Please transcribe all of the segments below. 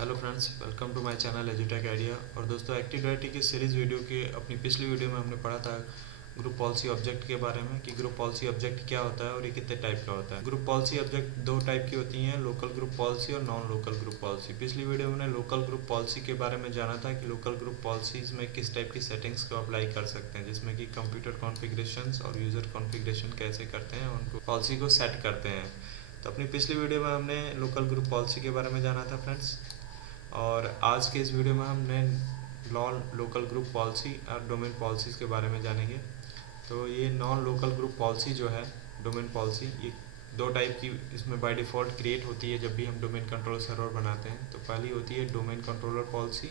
Hello friends, welcome to my channel एजुटेक Idea. और दोस्तों, एक्टिव डायरेक्टरी की सीरीज़ वीडियो के अपनी पिछली वीडियो में हमने पढ़ा था ग्रुप पॉलिसी ऑब्जेक्ट के बारे में कि ग्रुप पॉलिसी ऑब्जेक्ट क्या होता है और ये कितने टाइप का होता है। ग्रुप पॉलिसी ऑब्जेक्ट दो टाइप की होती हैं, लोकल ग्रुप पॉलिसी और नॉन लोकल ग्रुप पॉलिसी। पिछली वीडियो में हमने लोकल ग्रुप पॉलिसी के बारे में जाना था कि लोकल ग्रुप पॉलिसीज़ में किस टाइप की सेटिंग्स को अप्लाई कर सकते हैं, जिसमें कि कंप्यूटर कॉन्फ़िगरेशंस और यूज़र कॉन्फ़िगरेशन कैसे करते हैं, उनको पॉलिसी को सेट करते हैं। तो अपनी पिछली वीडियो में हमने लोकल ग्रुप पॉलिसी के बारे में जाना था फ्रेंड्स, और आज के इस वीडियो में हमने नॉन लोकल ग्रुप पॉलिसी और डोमेन पॉलिसीज़ के बारे में जानेंगे। तो ये नॉन लोकल ग्रुप पॉलिसी जो है, डोमेन पॉलिसी, ये दो टाइप की इसमें बाय डिफ़ॉल्ट क्रिएट होती है जब भी हम डोमेन कंट्रोलर सर्वर बनाते हैं। तो पहली होती है डोमेन कंट्रोलर पॉलिसी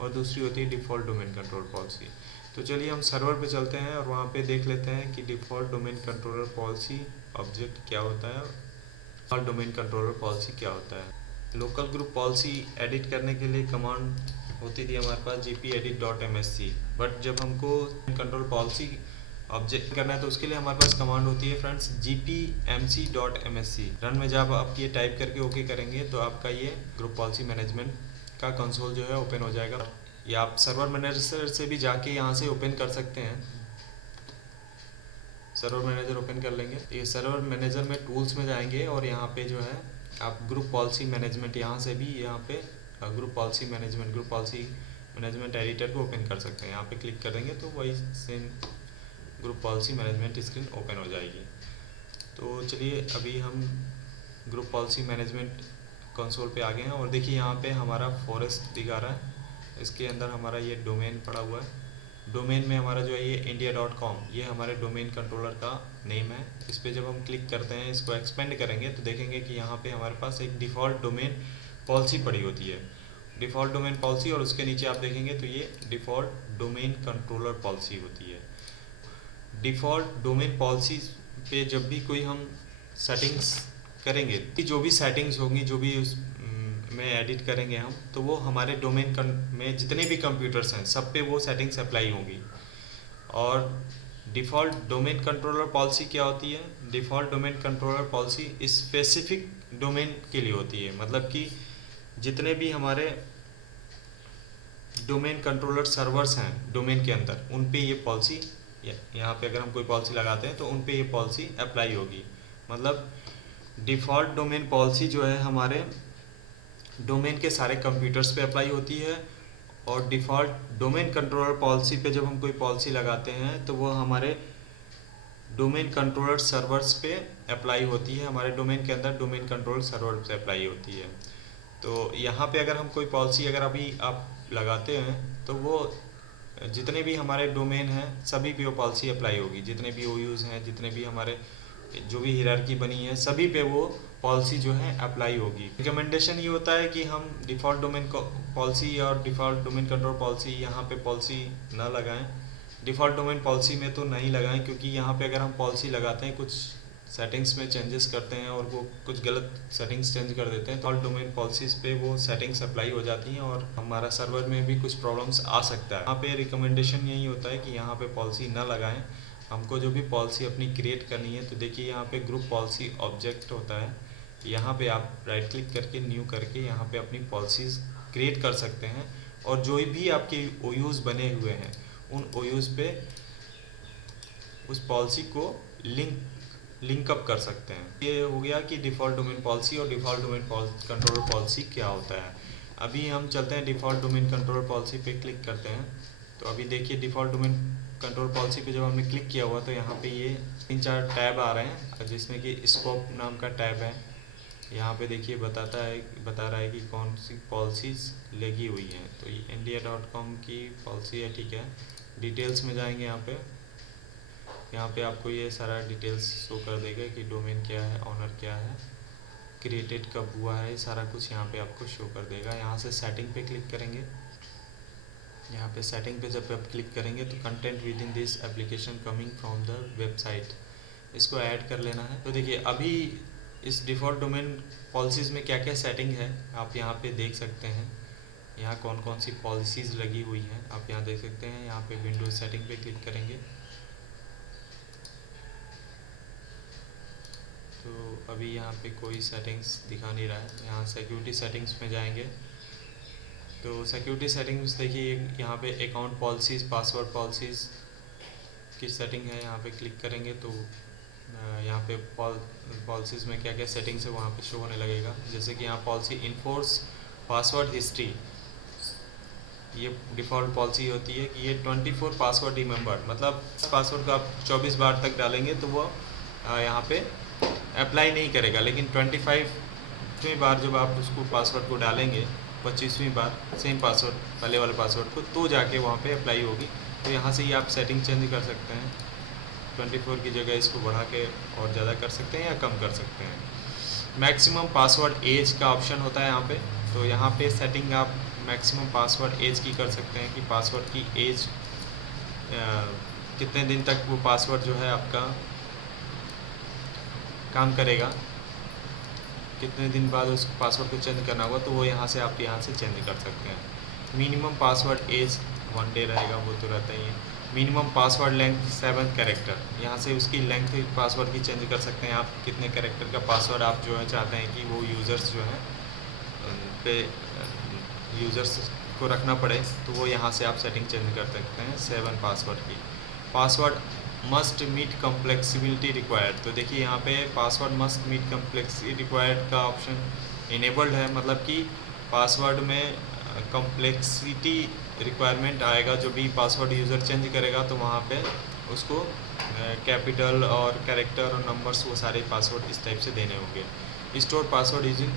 और दूसरी होती है डिफ़ॉल्ट डोमेन कंट्रोल पॉलिसी। तो चलिए हम सर्वर पे चलते हैं और वहाँ पे देख लेते हैं कि default domain controller policy object क्या होता है और डोमेन कंट्रोलर पॉलिसी क्या होता है। लोकल ग्रुप पॉलिसी एडिट करने के लिए कमांड होती थी हमारे पास gpedit.msc, बट जब हमको कंट्रोल पॉलिसी ऑब्जेक्ट करना है तो उसके लिए हमारे पास कमांड होती है फ्रेंड्स gpmc.msc। रन में जब आप ये टाइप करके ओके करेंगे तो आपका ये ग्रुप पॉलिसी मैनेजमेंट का कंसोल जो है ओपन हो जाएगा। या आप सर्वर मैनेजर से भी जाके यहाँ से ओपन कर सकते हैं। सर्वर मैनेजर ओपन कर लेंगे, ये सर्वर मैनेजर में टूल्स में जाएंगे और यहाँ पे जो है आप ग्रुप पॉलिसी मैनेजमेंट, यहाँ से भी यहाँ पे ग्रुप पॉलिसी मैनेजमेंट एडिटर को ओपन कर सकते हैं। यहाँ पे क्लिक करेंगे तो वही same group policy management screen open हो जाएगी। तो चलिए अभी हम ग्रुप पॉलिसी मैनेजमेंट कंसोल पे आ गए हैं और देखिए यहाँ पे हमारा फॉरेस्ट दिखा रहा है, इसके अंदर हमारा ये डोमेन पड़ा हुआ है। डोमेन में हमारा जो है ये india.com, ये हमारे डोमेन कंट्रोलर का नेम है। इस पर जब हम क्लिक करते हैं, इसको एक्सपेंड करेंगे तो देखेंगे कि यहाँ पे हमारे पास एक डिफ़ॉल्ट डोमेन पॉलिसी पड़ी होती है, डिफ़ॉल्ट डोमेन पॉलिसी, और उसके नीचे आप देखेंगे तो ये डिफ़ॉल्ट डोमेन कंट्रोलर पॉलिसी होती है। डिफ़ॉल्ट डोमेन पॉलिसी पे जब भी कोई हम सेटिंग्स करेंगे, जो भी सेटिंग्स होंगी, जो भी उस में एडिट करेंगे हम, तो वो हमारे डोमेन में जितने भी कंप्यूटर्स हैं सब पे वो सेटिंग्स अप्लाई होंगी। और डिफ़ॉल्ट डोमेन कंट्रोलर पॉलिसी क्या होती है? Default domain controller policy specific domain के लिए होती है, मतलब कि जितने भी हमारे डोमेन कंट्रोलर सर्वर्स हैं डोमेन के अंदर, उन पे ये पॉलिसी, यहाँ पे अगर हम कोई पॉलिसी लगाते हैं तो उन पे ये पॉलिसी अप्लाई होगी। मतलब डिफ़ॉल्ट डोमेन पॉलिसी जो है हमारे डोमेन के सारे कंप्यूटर्स पे अप्लाई होती है, और डिफ़ॉल्ट डोमेन कंट्रोलर पॉलिसी पे जब हम कोई पॉलिसी लगाते हैं तो वो हमारे डोमेन कंट्रोलर सर्वर्स पे अप्लाई होती है, हमारे डोमेन के अंदर डोमेन कंट्रोल सर्वर पे अप्लाई होती है। तो यहाँ पे अगर हम कोई पॉलिसी अगर अभी आप लगाते हैं तो वो जितने भी हमारे डोमेन हैं सभी पे वो पॉलिसी अप्लाई होगी, जितने भी OUs हैं, जितने भी हमारे जो भी हियरार्की बनी है सभी पे वो पॉलिसी जो है अप्लाई होगी। रिकमेंडेशन ये होता है कि हम डिफ़ॉल्ट डोमेन पॉलिसी और डिफ़ॉल्ट डोमेन कंट्रोल पॉलिसी यहाँ पे पॉलिसी ना लगाएं। डिफ़ॉल्ट डोमेन पॉलिसी में तो नहीं लगाएं, क्योंकि यहाँ पे अगर हम पॉलिसी लगाते हैं, कुछ सेटिंग्स में चेंजेस करते हैं और वो कुछ गलत सेटिंग्स चेंज कर देते हैं, तो डिफ़ॉल्ट डोमेन पॉलिसीज़ पे वो सेटिंग्स अप्लाई हो जाती हैं और हमारा सर्वर में भी कुछ प्रॉब्लम्स आ सकता है। यहाँ पे रिकमेंडेशन यही होता है कि यहाँ पे पॉलिसी ना लगाएं। हमको जो भी पॉलिसी अपनी क्रिएट करनी है, तो देखिए यहाँ पे ग्रुप पॉलिसी ऑब्जेक्ट होता है, यहाँ पे आप राइट क्लिक करके न्यू करके यहाँ पे अपनी पॉलिसीज़ क्रिएट कर सकते हैं, और जो भी आपके OUs बने हुए हैं उन OUs पे उस पॉलिसी को लिंकअप कर सकते हैं। ये हो गया कि डिफ़ॉल्ट डोमेन पॉलिसी और डिफ़ॉल्ट डोमेन कंट्रोलर पॉलिसी क्या होता है। अभी हम चलते हैं डिफ़ॉल्ट डोमेन कंट्रोलर पॉलिसी पे क्लिक करते हैं। तो अभी देखिए डिफ़ॉल्ट डोमेन कंट्रोल पॉलिसी पे जब हमने क्लिक किया हुआ तो यहाँ पे ये 3-4 टैब आ रहे हैं, जिसमें कि स्कोप नाम का टैब है। यहाँ पे देखिए बता रहा है कि कौन सी पॉलिसीज़ लगी हुई हैं। तो ये india.com की पॉलिसी है, ठीक है। डिटेल्स में जाएंगे, यहाँ पे आपको ये सारा डिटेल्स शो कर देगा कि डोमेन क्या है, ऑनर क्या है, क्रिएटेड कब हुआ है, सारा कुछ यहाँ पे आपको शो कर देगा। यहाँ से सेटिंग पे क्लिक करेंगे। यहाँ पे सेटिंग पे जब आप क्लिक करेंगे तो content with in this application coming from the website, इसको ऐड कर लेना है। तो देखिए अभी इस डिफ़ॉल्ट डोमेन पॉलिसीज़ में क्या क्या सेटिंग है आप यहाँ पे देख सकते हैं। यहाँ कौन कौन सी पॉलिसीज़ लगी हुई हैं आप यहाँ देख सकते हैं। यहाँ पे विंडोज सेटिंग पे क्लिक करेंगे तो अभी यहाँ पे कोई सेटिंग्स दिखा नहीं रहा है। यहाँ सिक्योरिटी सेटिंग्स में जाएंगे तो सिक्योरिटी सेटिंग्स देखिए, यहाँ पे अकाउंट पॉलिसीज़, पासवर्ड पॉलिसीज़ की सेटिंग है। यहाँ पे क्लिक करेंगे तो यहाँ पे पॉलिसीज़ में क्या क्या सेटिंग्स है वहाँ पे शो होने लगेगा। जैसे कि यहाँ पॉलिसी इन्फोर्स पासवर्ड हिस्ट्री, ये डिफ़ॉल्ट पॉलिसी होती है कि ये 24 पासवर्ड रिमेंबर, मतलब पासवर्ड को आप 24 बार तक डालेंगे तो वो यहाँ पे अप्लाई नहीं करेगा, लेकिन 25वीं बार जब आप उसको पासवर्ड को डालेंगे, 25वीं बार सेम पासवर्ड, पहले वाले पासवर्ड को, तो जाके वहाँ पे अप्लाई होगी। तो यहाँ से ही आप सेटिंग चेंज कर सकते हैं। 24 की जगह इसको बढ़ा के और ज़्यादा कर सकते हैं या कम कर सकते हैं। मैक्सिमम पासवर्ड एज का ऑप्शन होता है यहाँ पे, तो यहाँ पे सेटिंग आप मैक्सिमम पासवर्ड एज की कर सकते हैं कि पासवर्ड की एज कितने दिन तक वो पासवर्ड जो है आपका काम करेगा, कितने दिन बाद उस पासवर्ड को चेंज करना होगा, तो वो यहाँ से आप यहाँ से चेंज कर सकते हैं। मिनिमम पासवर्ड एज 1 डे रहेगा, वो तो रहता ही है। मिनिमम पासवर्ड लेंथ 7 कैरेक्टर, यहाँ से उसकी लेंथ पासवर्ड की चेंज कर सकते हैं आप, कितने कैरेक्टर का पासवर्ड आप जो है चाहते हैं कि वो यूज़र्स जो हैं पे यूज़र्स को रखना पड़े, तो वो यहाँ से आप सेटिंग चेंज कर सकते हैं 7 पासवर्ड की। Password must meet complexibility required, तो देखिए यहाँ पे password must meet complexity required का ऑप्शन इनेबल्ड है, मतलब कि पासवर्ड में कम्प्लेक्सिटी रिक्वायरमेंट आएगा। जो भी पासवर्ड यूज़र चेंज करेगा तो वहाँ पे उसको कैपिटल और कैरेक्टर और नंबर्स, वो सारे पासवर्ड इस टाइप से देने होंगे। Store password using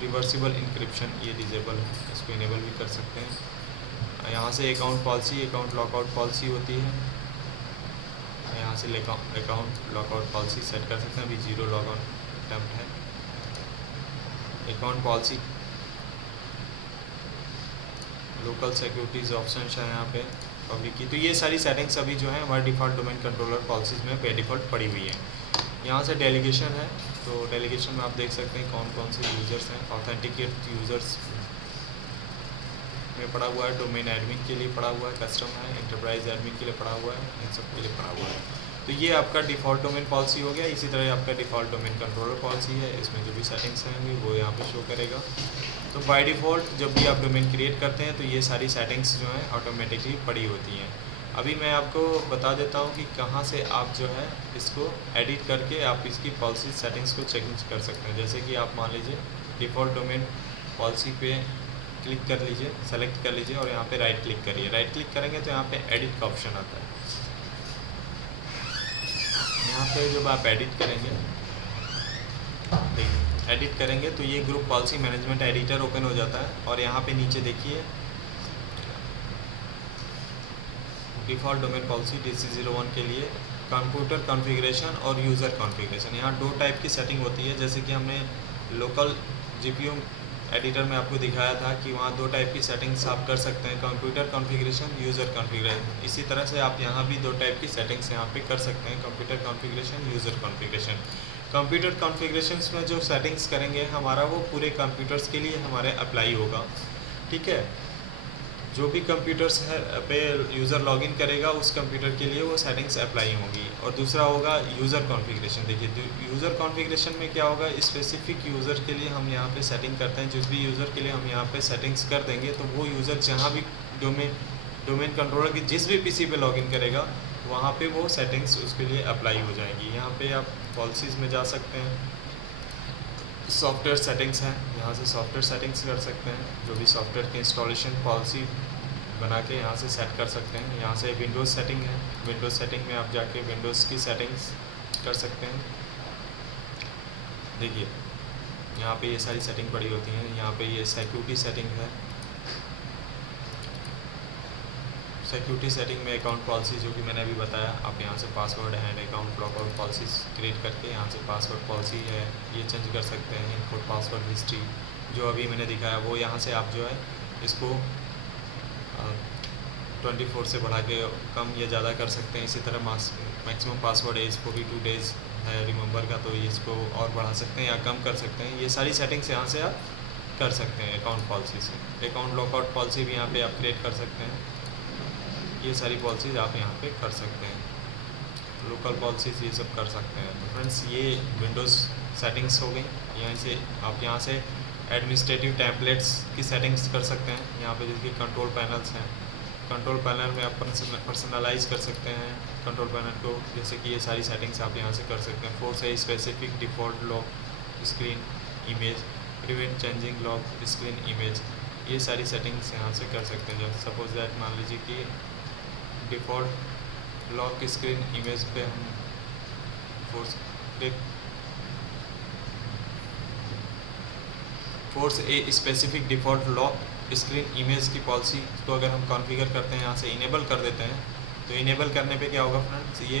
reversible encryption, ये डिजेबल है, इसको इनेबल भी कर सकते हैं। यहाँ से account policy, account lockout policy होती है, यहाँ से अकाउंट लॉकआउट पॉलिसी सेट कर सकते हैं। अभी 0 लॉगआउट अटेम्प्ट है। Account policy local securities option है यहाँ पे पब्लिक की। तो ये सारी सेटिंग्स अभी जो है हमारे डिफ़ॉल्ट डोमेन कंट्रोलर पॉलिसीज़ में बाय डिफ़ॉल्ट पड़ी हुई है। यहाँ से डेलीगेशन है, तो डेलीगेशन में आप देख सकते हैं कौन कौन से यूज़र्स हैं। ऑथेंटिकेट यूज़र्स में पड़ा हुआ है, डोमेन एडमिन के लिए पड़ा हुआ है, कस्टम है, एंटरप्राइज एडमिन के लिए पड़ा हुआ है, इन सब के लिए पड़ा हुआ है। तो ये आपका डिफ़ॉल्ट डोमेन पॉलिसी हो गया। इसी तरह आपका डिफ़ॉल्ट डोमेन कंट्रोलर पॉलिसी है, इसमें जो भी सेटिंग्स हैं वो यहाँ पे शो करेगा। तो बाय डिफ़ॉल्ट जब भी आप डोमेन क्रिएट करते हैं तो ये सारी सेटिंग्स जो हैं ऑटोमेटिकली पड़ी होती हैं। अभी मैं आपको बता देता हूँ कि कहाँ से आप जो है इसको एडिट करके आप इसकी पॉलिसी सेटिंग्स को चेंज कर सकते हैं। जैसे कि आप मान लीजिए डिफ़ॉल्ट डोमेन पॉलिसी पे क्लिक कर लीजिए, सेलेक्ट कर लीजिए और यहाँ पे राइट क्लिक करिए। राइट क्लिक करेंगे तो यहाँ पे एडिट का ऑप्शन आता है। यहाँ पे जब आप एडिट करेंगे, देखिए एडिट करेंगे तो ये group policy management editor open हो जाता है। और यहाँ पे नीचे देखिए डिफ़ॉल्ट डोमेन पॉलिसी DC01 के लिए कंप्यूटर कॉन्फ़िगरेशन और यूज़र कॉन्फ़िगरेशन, यहाँ 2 टाइप की सेटिंग होती है। जैसे कि हमने लोकल GPU एडिटर में आपको दिखाया था कि वहाँ 2 टाइप की सेटिंग्स आप कर सकते हैं, कंप्यूटर कॉन्फ़िगरेशन, यूज़र कॉन्फ़िगरेशन। इसी तरह से आप यहाँ भी 2 टाइप की सेटिंग्स यहाँ पे कर सकते हैं, computer configuration, user configuration. Computer configurations में जो सेटिंग्स करेंगे हमारा वो पूरे कंप्यूटर्स के लिए हमारे अप्लाई होगा, ठीक है। जो भी कंप्यूटर्स है पे यूज़र लॉगिन करेगा उस कंप्यूटर के लिए वो सेटिंग्स अप्लाई होंगी। और दूसरा होगा यूज़र कॉन्फ़िगरेशन। देखिए तो यूज़र कॉन्फ़िगरेशन में क्या होगा, स्पेसिफिक यूज़र के लिए हम यहाँ पे सेटिंग करते हैं। जिस भी यूज़र के लिए हम यहाँ पे सेटिंग्स कर देंगे तो वो यूज़र जहाँ भी डोमेन कंट्रोलर की जिस भी PC पे लॉगिन करेगा वहाँ पे वो सेटिंग्स उसके लिए अप्लाई हो जाएंगी। यहाँ पे आप पॉलिसीज़ में जा सकते हैं, सॉफ्टवेयर सेटिंग्स हैं, यहाँ से सॉफ्टवेयर सेटिंग्स कर सकते हैं। जो भी सॉफ्टवेयर की इंस्टॉलेशन पॉलिसी बना के यहाँ से सेट कर सकते हैं। यहाँ से विंडोज़ सेटिंग है, विंडोज़ सेटिंग में आप जाके विंडोज़ की सेटिंग्स कर सकते हैं। देखिए यहाँ पे ये सारी सेटिंग पड़ी होती हैं। यहाँ पे ये सिक्योरिटी सेटिंग है, सिक्योरिटी सेटिंग में अकाउंट पॉलिसी जो कि मैंने अभी बताया, आप यहाँ से password and account lockout policies create करके यहाँ से पासवर्ड पॉलिसी है ये चेंज कर सकते हैं। इनपुट पासवर्ड हिस्ट्री जो अभी मैंने दिखाया वो यहाँ से आप जो है इसको 24 से बढ़ा के कम या ज़्यादा कर सकते हैं। इसी तरह मैक्सिमम पासवर्ड एज 42 डेज़ है रिमेंबर का, तो इसको और बढ़ा सकते हैं या कम कर सकते हैं। ये सारी सेटिंग्स यहाँ से आप कर सकते हैं अकाउंट पॉलिसी से। अकाउंट लॉकआउट पॉलिसी भी यहाँ पे आप क्रिएट कर सकते हैं। ये सारी पॉलिसीज़ आप यहाँ पे कर सकते हैं, लोकल पॉलिसीज़ ये सब कर सकते हैं। तो फ्रेंड्स ये विंडोज़ सेटिंग्स हो गई। यहाँ से आप यहाँ से एडमिनिस्ट्रेटिव टेम्पलेट्स की सेटिंग्स कर सकते हैं। यहाँ पे जिसके कंट्रोल पैनल्स हैं, कंट्रोल पैनल में आप पर्सनलाइज कर सकते हैं कंट्रोल पैनल को, जैसे कि ये सारी सेटिंग्स आप यहाँ से कर सकते हैं। फोर्स है specific default lock screen image, prevent changing lock screen image, ये सारी सेटिंग्स यहाँ से कर सकते हैं। जब सपोज दैट मान लीजिए कि डिफ़ॉल्ट लॉक स्क्रीन इमेज पे हम force a specific default lock screen image की पॉलिसी को अगर हम कॉन्फ़िगर करते हैं, यहाँ से इनेबल कर देते हैं, तो इनेबल करने पे क्या होगा फ्रेंड्स, ये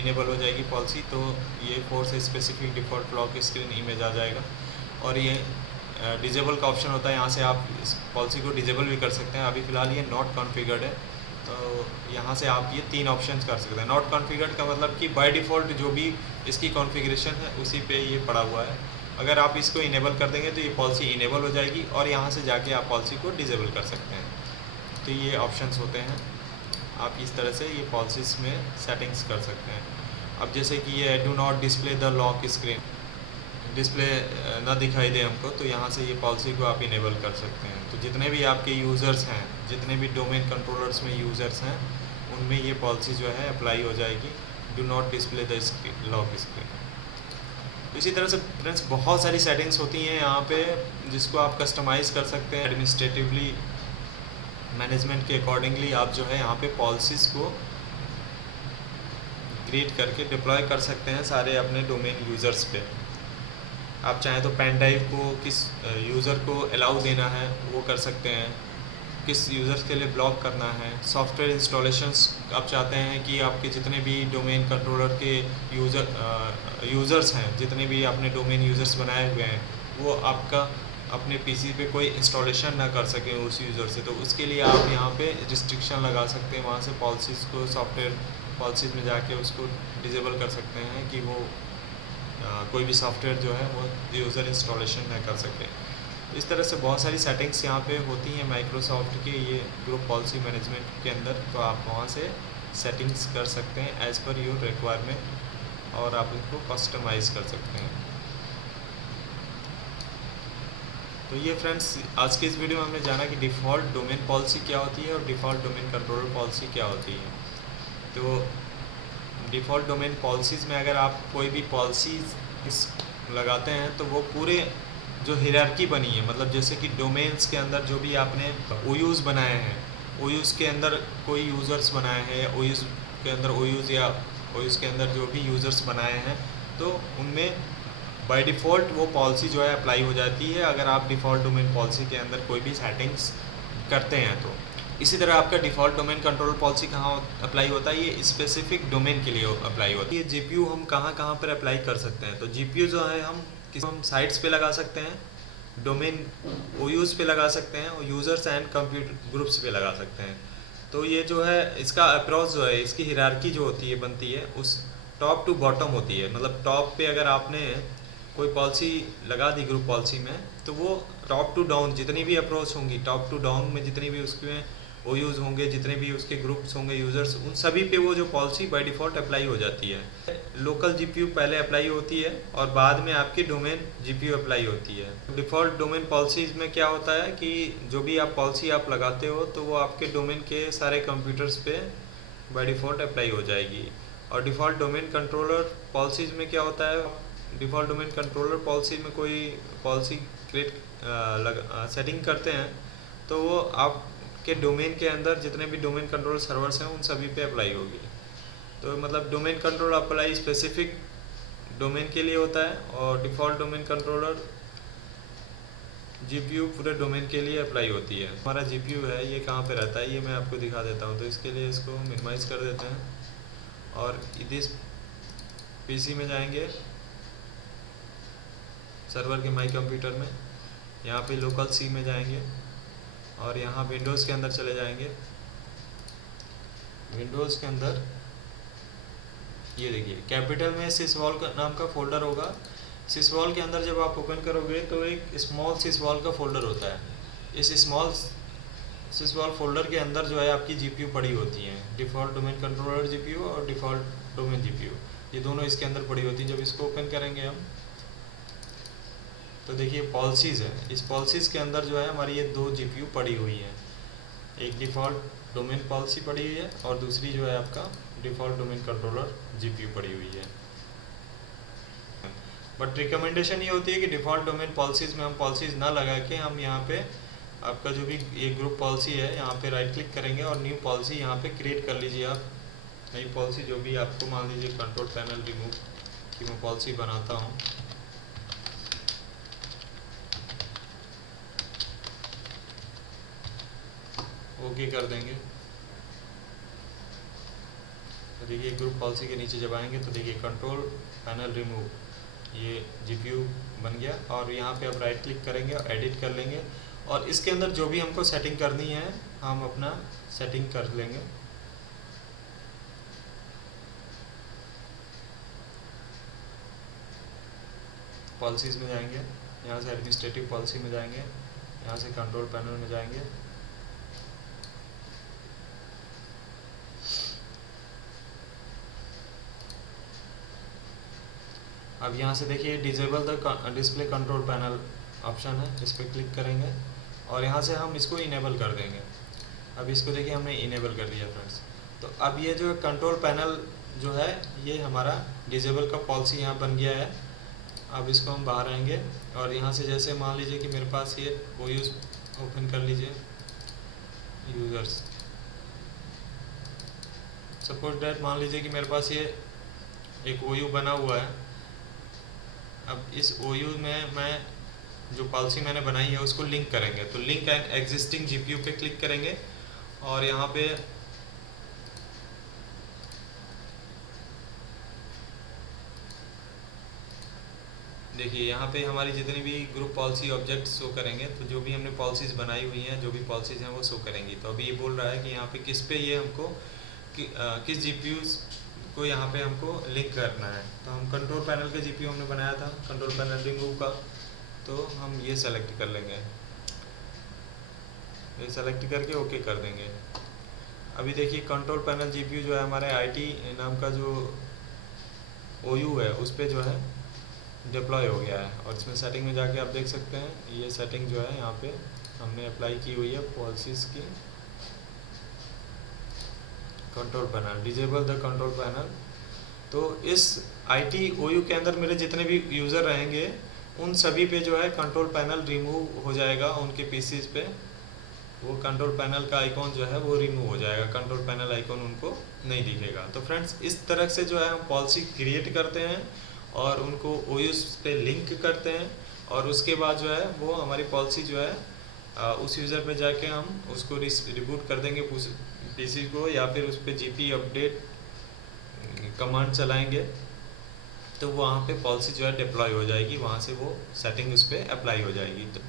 इनेबल हो जाएगी पॉलिसी। तो ये force specific default lock screen image आ जाएगा। और ये डिजेबल का ऑप्शन होता है, यहाँ से आप इस पॉलिसी को डिजेबल भी कर सकते हैं। अभी फ़िलहाल ये नॉट कॉन्फ़िगर्ड है, तो यहाँ से आप ये 3 ऑप्शन कर सकते हैं। नॉट कॉन्फ़िगर्ड का मतलब कि बाय डिफ़ॉल्ट जो भी इसकी कॉन्फ़िगरेशन है उसी पे ये पड़ा हुआ है। अगर आप इसको इनेबल कर देंगे तो ये पॉलिसी इनेबल हो जाएगी और यहाँ से जाके आप पॉलिसी को डिजेबल कर सकते हैं। तो ये ऑप्शंस होते हैं, आप इस तरह से ये पॉलिसीज़ में सेटिंग्स कर सकते हैं। अब जैसे कि ये do not display the lock screen, display ना दिखाई दे हमको, तो यहाँ से ये पॉलिसी को आप इनेबल कर सकते हैं। तो जितने भी आपके यूज़र्स हैं, जितने भी डोमेन कंट्रोलर्स में यूज़र्स हैं, उनमें ये पॉलिसी जो है अप्लाई हो जाएगी, do not display the lock screen. इसी तरह से फ्रेंड्स बहुत सारी सेटिंग्स होती हैं यहाँ पे, जिसको आप कस्टमाइज़ कर सकते हैं एडमिनिस्ट्रेटिवली, मैनेजमेंट के अकॉर्डिंगली। आप जो है यहाँ पे पॉलिसीज़ को क्रिएट करके डिप्लॉय कर सकते हैं सारे अपने डोमेन यूज़र्स पे। आप चाहें तो पेन ड्राइव को किस यूज़र को अलाउ देना है वो कर सकते हैं, किस यूज़र्स के लिए ब्लॉक करना है। सॉफ्टवेयर इंस्टॉलेशंस आप चाहते हैं कि आपके जितने भी डोमेन कंट्रोलर के यूज़र्स हैं, जितने भी आपने डोमेन यूज़र्स बनाए हुए हैं, वो आपका अपने पीसी पे कोई इंस्टॉलेशन ना कर सके उस यूज़र से, तो उसके लिए आप यहाँ पे रिस्ट्रिक्शन लगा सकते हैं। वहाँ से पॉलिसीज़ को सॉफ्टवेयर पॉलिसीज़ में जाके उसको डिसेबल कर सकते हैं कि वो कोई भी सॉफ्टवेयर जो है वो यूज़र इंस्टॉलेशन ना कर सके। इस तरह से बहुत सारी सेटिंग्स यहाँ पे होती हैं माइक्रोसॉफ्ट के ये ग्रुप पॉलिसी मैनेजमेंट के अंदर, तो आप वहाँ से सेटिंग्स कर सकते हैं एज़ पर योर रिक्वायरमेंट और आप इनको कस्टमाइज़ कर सकते हैं। तो ये फ्रेंड्स आज के इस वीडियो में हमने जाना कि डिफ़ॉल्ट डोमेन पॉलिसी क्या होती है और डिफ़ॉल्ट डोमेन कंट्रोलर पॉलिसी क्या होती है। तो डिफ़ॉल्ट डोमेन पॉलिसीज़ में अगर आप कोई भी पॉलिसीज़ लगाते हैं तो वो पूरे जो हियरार्की बनी है, मतलब जैसे कि डोमेन्स के अंदर जो भी आपने ओयूज़ बनाए हैं, ओयूज़ के अंदर कोई यूज़र्स बनाए हैं, ओयूज़ के अंदर ओयूज़ या ओयूज़ के अंदर जो भी यूज़र्स बनाए हैं, तो उनमें बाय डिफ़ॉल्ट वो पॉलिसी जो है अप्लाई हो जाती है अगर आप डिफ़ॉल्ट डोमेन पॉलिसी के अंदर कोई भी सेटिंग्स करते हैं तो। इसी तरह आपका डिफ़ॉल्ट डोमेन कंट्रोल पॉलिसी कहाँ अप्लाई होता है, ये स्पेसिफिक डोमेन के लिए अप्लाई होता है। ये जीपीयू हम कहाँ कहाँ पर अप्लाई कर सकते हैं, तो जीपीयू जो है हम साइट्स पे लगा सकते हैं, डोमेन ओयूज़ पे लगा सकते हैं और यूज़र्स एंड कंप्यूटर ग्रुप्स पे लगा सकते हैं। तो ये जो है इसका अप्रोच जो है, इसकी हियरार्की जो होती है बनती है उस टॉप टू बॉटम होती है। मतलब टॉप पे अगर आपने कोई पॉलिसी लगा दी ग्रुप पॉलिसी में, तो वो टॉप टू डाउन जितनी भी अप्रोच होंगी, टॉप टू डाउन में जितनी भी उसमें ओयूज़ होंगे, जितने भी उसके ग्रुप्स होंगे यूज़र्स, उन सभी पे वो जो पॉलिसी बाय डिफ़ॉल्ट अप्लाई हो जाती है। लोकल जीपीयू पहले अप्लाई होती है और बाद में आपकी डोमेन जीपीयू अप्लाई होती है। डिफ़ॉल्ट डोमेन पॉलिसीज़ में क्या होता है कि जो भी आप पॉलिसी आप लगाते हो तो वो आपके डोमेन के सारे कंप्यूटर्स पे बाय डिफ़ॉल्ट अप्लाई हो जाएगी। और डिफ़ॉल्ट डोमेन कंट्रोलर पॉलिसीज़ में क्या होता है, डिफ़ॉल्ट डोमेन कंट्रोलर पॉलिसी में कोई पॉलिसी क्रिएट सेटिंग करते हैं तो वो आप के डोमेन के अंदर जितने भी डोमेन कंट्रोल सर्वर्स हैं उन सभी पे अप्लाई होगी। तो मतलब domain control apply specific domain के लिए होता है और डिफ़ॉल्ट डोमेन कंट्रोलर जीपीयू पूरे डोमेन के लिए अप्लाई होती है। हमारा जीपीयू है ये कहाँ पे रहता है ये मैं आपको दिखा देता हूँ। तो इसके लिए इसको मिनिमाइज़ कर देते हैं और इस पीसी में जाएंगे, सर्वर के माई कंप्यूटर में, यहाँ पे लोकल सी में जाएंगे और यहाँ विंडोज़ के अंदर चले जाएंगे। विंडोज़ के अंदर ये देखिए कैपिटल में सिसवॉल का नाम का फोल्डर होगा। सिसवॉल के अंदर जब आप ओपन करोगे तो एक स्मॉल सिसवॉल का फोल्डर होता है। इस स्मॉल सिसवॉल फोल्डर के अंदर जो है आपकी जीपीयू पड़ी होती है, डिफ़ॉल्ट डोमेन कंट्रोलर जीपीयू और डिफ़ॉल्ट डोमेन जीपीयू, ये दोनों इसके अंदर पड़ी होती हैं। जब इसको ओपन करेंगे हम तो देखिए पॉलिसीज़ है, इस पॉलिसीज़ के अंदर जो है हमारी ये 2 जीपीयू पड़ी हुई हैं। एक डिफ़ॉल्ट डोमेन पॉलिसी पड़ी हुई है और दूसरी जो है आपका डिफ़ॉल्ट डोमेन कंट्रोलर जीपीयू पड़ी हुई है। बट रिकमेंडेशन ये होती है कि डिफ़ॉल्ट डोमेन पॉलिसीज़ में हम पॉलिसीज़ ना लगा के हम यहाँ पे आपका जो भी ये ग्रुप पॉलिसी है यहाँ पे राइट क्लिक करेंगे और न्यू पॉलिसी यहाँ पे क्रिएट कर लीजिए। आप नई पॉलिसी जो भी आपको, मान लीजिए कंट्रोल पैनल रिमूव की मैं पॉलिसी बनाता हूँ। ओके कर देंगे। तो देखिए ग्रुप पॉलिसी के नीचे जब आएंगे तो देखिए कंट्रोल पैनल रिमूव, ये जीपीयू बन गया और यहाँ पे अब राइट क्लिक करेंगे और एडिट कर लेंगे और इसके अंदर जो भी हमको सेटिंग करनी है हम अपना सेटिंग कर लेंगे। पॉलिसीज़ में जाएंगे, यहाँ से एडमिनिस्ट्रेटिव पॉलिसी में जाएंगे, यहाँ से कंट्रोल पैनल में जाएंगे। अब यहाँ से देखिए disable the display control panel option है, इस पर क्लिक करेंगे और यहाँ से हम इसको इनेबल कर देंगे। अब इसको देखिए हमने इनेबल कर दिया फ्रेंड्स। तो अब ये जो कंट्रोल पैनल जो है ये हमारा डिसेबल का पॉलिसी यहाँ बन गया है। अब इसको हम बाहर आएंगे और यहाँ से जैसे मान लीजिए कि मेरे पास ये OUs ओपन कर लीजिए, यूज़र्स, सपोज डैट मान लीजिए कि मेरे पास ये एक OU बना हुआ है। अब इस OU में मैं जो पॉलिसी मैंने बनाई है उसको लिंक करेंगे। तो लिंक एंड एग्जिस्टिंग जीपीयू पे क्लिक करेंगे और यहाँ पे देखिए यहाँ पे हमारी जितनी भी ग्रुप पॉलिसी ऑब्जेक्ट शो करेंगे, तो जो भी हमने पॉलिसीज़ बनाई हुई हैं, जो भी पॉलिसीज़ हैं वो शो करेंगी। तो अभी ये बोल रहा है कि यहाँ पे किस पे ये हमको किस जीपीयूज़ को यहाँ पे हमको लिंक करना है। तो हम कंट्रोल पैनल का जीपीयू हमने बनाया था, कंट्रोल पैनल रिमूव का, तो हम ये सेलेक्ट कर लेंगे। ये सेलेक्ट करके ओके कर देंगे। अभी देखिए कंट्रोल पैनल जीपीयू जो है हमारे IT नाम का जो OU है उस पर जो है डिप्लॉय हो गया है। और इसमें सेटिंग में जाके आप देख सकते हैं ये सेटिंग जो है यहाँ पे हमने अप्लाई की हुई है पॉलिसीज़ की। Control panel, disable the control panel. तो इस IT OU के अंदर मेरे जितने भी यूज़र रहेंगे उन सभी पे जो है कंट्रोल पैनल रिमूव हो जाएगा। उनके पीसीज पे वो कंट्रोल पैनल का आइकॉन जो है वो रिमूव हो जाएगा, कंट्रोल पैनल आइकॉन उनको नहीं दिखेगा। तो फ्रेंड्स इस तरह से जो है हम पॉलिसी क्रिएट करते हैं और उनको OUs पे लिंक करते हैं और उसके बाद जो है वो हमारी पॉलिसी जो है उस यूज़र पे जाके हम उसको रिबूट कर देंगे पीसी को, या फिर उस पर GP अपडेट कमांड चलाएंगे तो वहाँ पे पॉलिसी जो है डिप्लॉय हो जाएगी, वहाँ से वो सेटिंग उस पर अप्लाई हो जाएगी। तो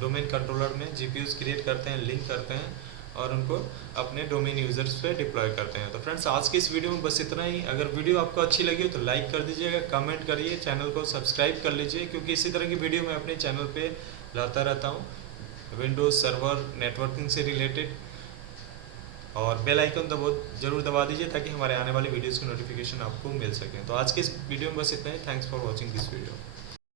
डोमेन कंट्रोलर में GPUs क्रिएट करते हैं, लिंक करते हैं और उनको अपने डोमेन यूज़र्स पे डिप्लॉय करते हैं। तो फ्रेंड्स आज की इस वीडियो में बस इतना ही। अगर वीडियो आपको अच्छी लगी हो तो लाइक कर दीजिएगा, कमेंट करिए, चैनल को सब्सक्राइब कर लीजिए, क्योंकि इसी तरह की वीडियो मैं अपने चैनल पे लाता रहता हूँ विंडोज़ सर्वर नेटवर्किंग से रिलेटेड। और बेल आइकन जरूर दबा दीजिए ताकि हमारे आने वाली वीडियोज़ की नोटिफिकेशन आपको मिल सके। तो आज के इस वीडियो में बस इतना ही। Thanks for watching this video.